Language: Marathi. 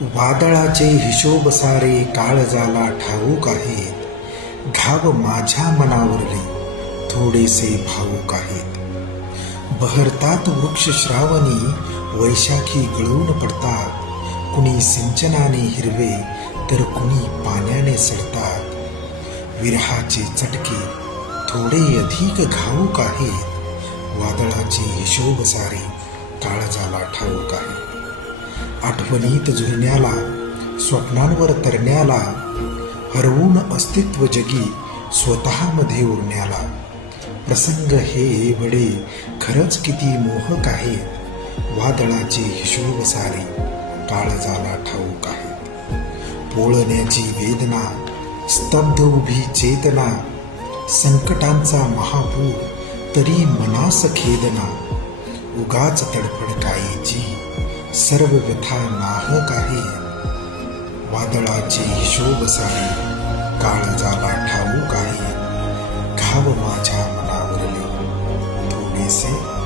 वादळाचे हिशोब सारे काळजाला ठाऊक आहेत. घाव माझ्या मनावरले थोडेसे भाऊक आहेत. बहरतात वृक्ष श्रावणी वैशाखी गळून पडतात. कुणी सिंचनाने हिरवे तर कुणी पाण्याने सडतात. विरहाचे चटके थोडे अधिक घाऊक आहेत. वादळाचे हिशोब सारे काळजाला ठाऊक आहे आठवणीत झुळण्याला स्वप्नांवर तरण्याला हरवून अस्तित्व जगी स्वतःमध्ये उरण्याला. प्रसंग हे वडे खरंच किती मोहक आहेत. वादळाचे हिशोब सारे काळजाला ठाऊक आहेत. पोळण्याची वेदना स्तब्ध उभी चेतना संकटांचा महापूर तरी मनास खेदना. उगाच तडफड कायची सर्व व्यथा नाहक काही. वादळाची हिशोब काळ काळजाला ठाऊ काही. घाव माझ्या मनावरले थोडेसे